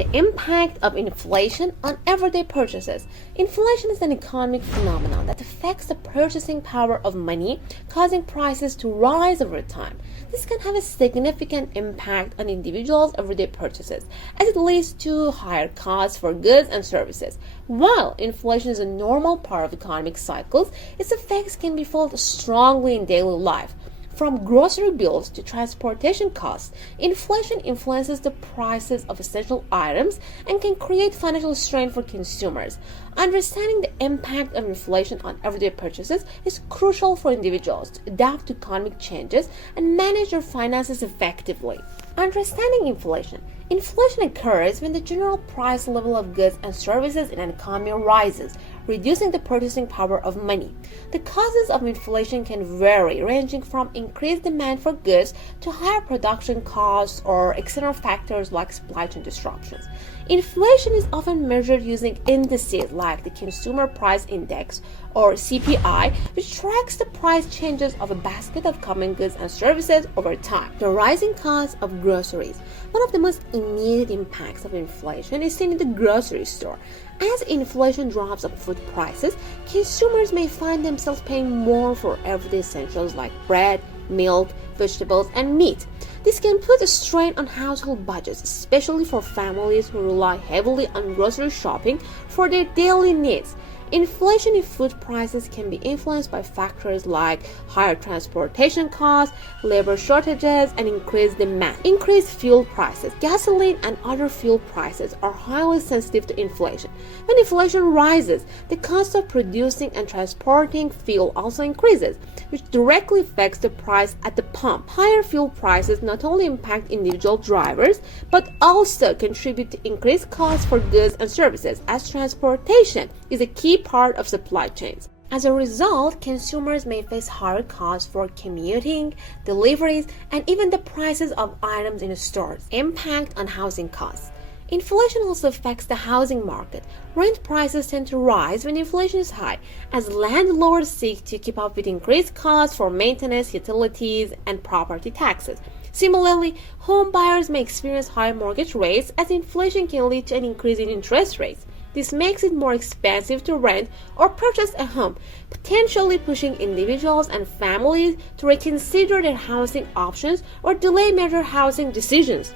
The impact of inflation on everyday purchases. Inflation is an economic phenomenon that affects the purchasing power of money, causing prices to rise over time. This can have a significant impact on individuals' everyday purchases, as it leads to higher costs for goods and services. While inflation is a normal part of economic cycles, its effects can be felt strongly in daily life. From grocery bills to transportation costs, inflation influences the prices of essential items and can create financial strain for consumers. Understanding the impact of inflation on everyday purchases is crucial for individuals to adapt to economic changes and manage their finances effectively. Understanding inflation. Inflation occurs when the general price level of goods and services in an economy rises, reducing the purchasing power of money. The causes of inflation can vary, ranging from increased demand for goods to higher production costs or external factors like supply chain disruptions. Inflation is often measured using indices like the Consumer Price Index or CPI, which tracks the price changes of a basket of common goods and services over time. The rising cost of groceries. One of the most immediate impacts of inflation is seen in the grocery store. As inflation drops on food prices, consumers may find themselves paying more for everyday essentials like bread, milk, vegetables, and meat. This can put a strain on household budgets, especially for families who rely heavily on grocery shopping for their daily needs. Inflation in food prices can be influenced by factors like higher transportation costs, labor shortages, and increased demand. Increased fuel prices. Gasoline and other fuel prices are highly sensitive to inflation. When inflation rises, the cost of producing and transporting fuel also increases, which directly affects the price at the pump. Higher fuel prices not only impact individual drivers, but also contribute to increased costs for goods and services, as transportation is a key part of supply chains. As a result, consumers may face higher costs for commuting, deliveries, and even the prices of items in stores. Impact on housing costs. Inflation also affects the housing market. Rent prices tend to rise when inflation is high, as landlords seek to keep up with increased costs for maintenance, utilities, and property taxes. Similarly, home buyers may experience higher mortgage rates, as inflation can lead to an increase in interest rates. This makes it more expensive to rent or purchase a home, potentially pushing individuals and families to reconsider their housing options or delay major housing decisions.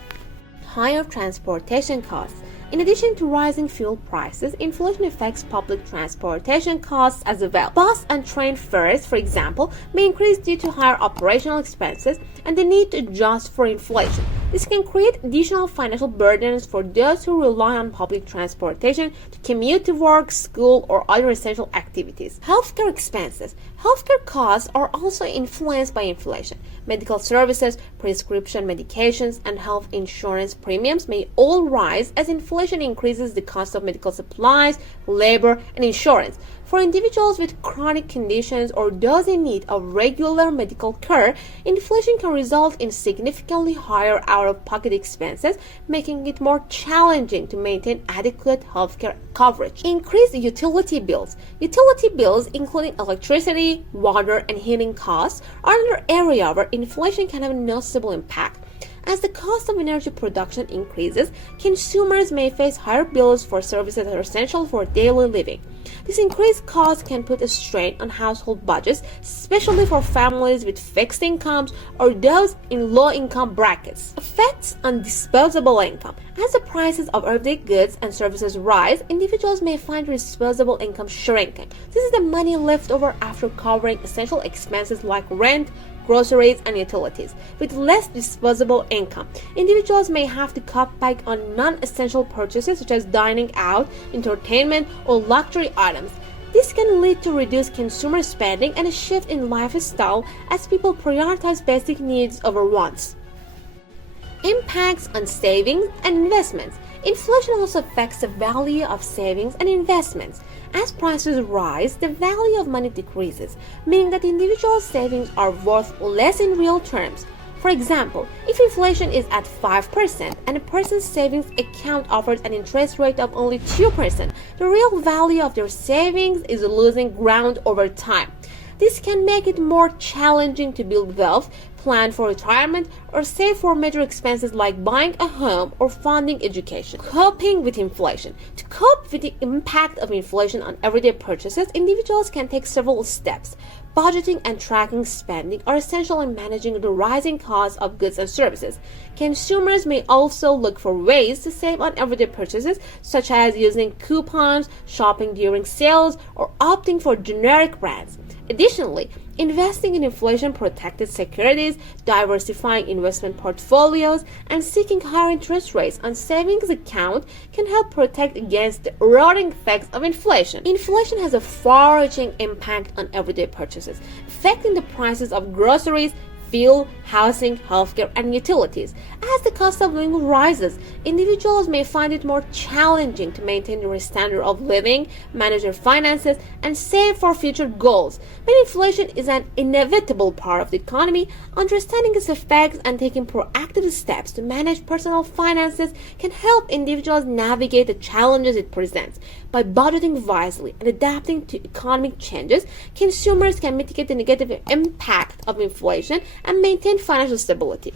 Higher transportation costs. In addition to rising fuel prices, inflation affects public transportation costs as well. Bus and train fares, for example, may increase due to higher operational expenses and the need to adjust for inflation. This can create additional financial burdens for those who rely on public transportation to commute to work, school, or other essential activities. Healthcare expenses. Healthcare costs are also influenced by inflation. Medical services, prescription medications, and health insurance premiums may all rise as inflation increases the cost of medical supplies, labor, and insurance. For individuals with chronic conditions or those in need of regular medical care, inflation can result in significantly higher out-of-pocket expenses, making it more challenging to maintain adequate healthcare coverage. Increased utility bills. Utility bills, including electricity, water, and heating costs, are another area where inflation can have a noticeable impact. As the cost of energy production increases, consumers may face higher bills for services that are essential for daily living. This increased cost can put a strain on household budgets, especially for families with fixed incomes or those in low-income brackets. Effects on disposable income. As the prices of everyday goods and services rise, individuals may find disposable income shrinking. This is the money left over after covering essential expenses like rent, groceries, and utilities. With less disposable income, individuals may have to cut back on non-essential purchases such as dining out, entertainment, or luxury items. This can lead to reduced consumer spending and a shift in lifestyle as people prioritize basic needs over wants. Impacts on savings and investments. Inflation also affects the value of savings and investments. As prices rise, the value of money decreases, meaning that individual savings are worth less in real terms. For example, if inflation is at 5% and a person's savings account offers an interest rate of only 2%, the real value of their savings is losing ground over time. This can make it more challenging to build wealth, plan for retirement, or save for major expenses like buying a home or funding education. Coping with inflation. To cope with the impact of inflation on everyday purchases, individuals can take several steps. Budgeting and tracking spending are essential in managing the rising costs of goods and services. Consumers may also look for ways to save on everyday purchases, such as using coupons, shopping during sales, or opting for generic brands. Additionally, investing in inflation-protected securities, diversifying investment portfolios, and seeking higher interest rates on savings accounts can help protect against the eroding effects of inflation. Inflation has a far-reaching impact on everyday purchases, affecting the prices of groceries, fuel, housing, healthcare, and utilities. As the cost of living rises, individuals may find it more challenging to maintain their standard of living, manage their finances, and save for future goals. But inflation is an inevitable part of the economy. Understanding its effects and taking proactive steps to manage personal finances can help individuals navigate the challenges it presents. By budgeting wisely and adapting to economic changes, consumers can mitigate the negative impact of inflation and maintain financial stability.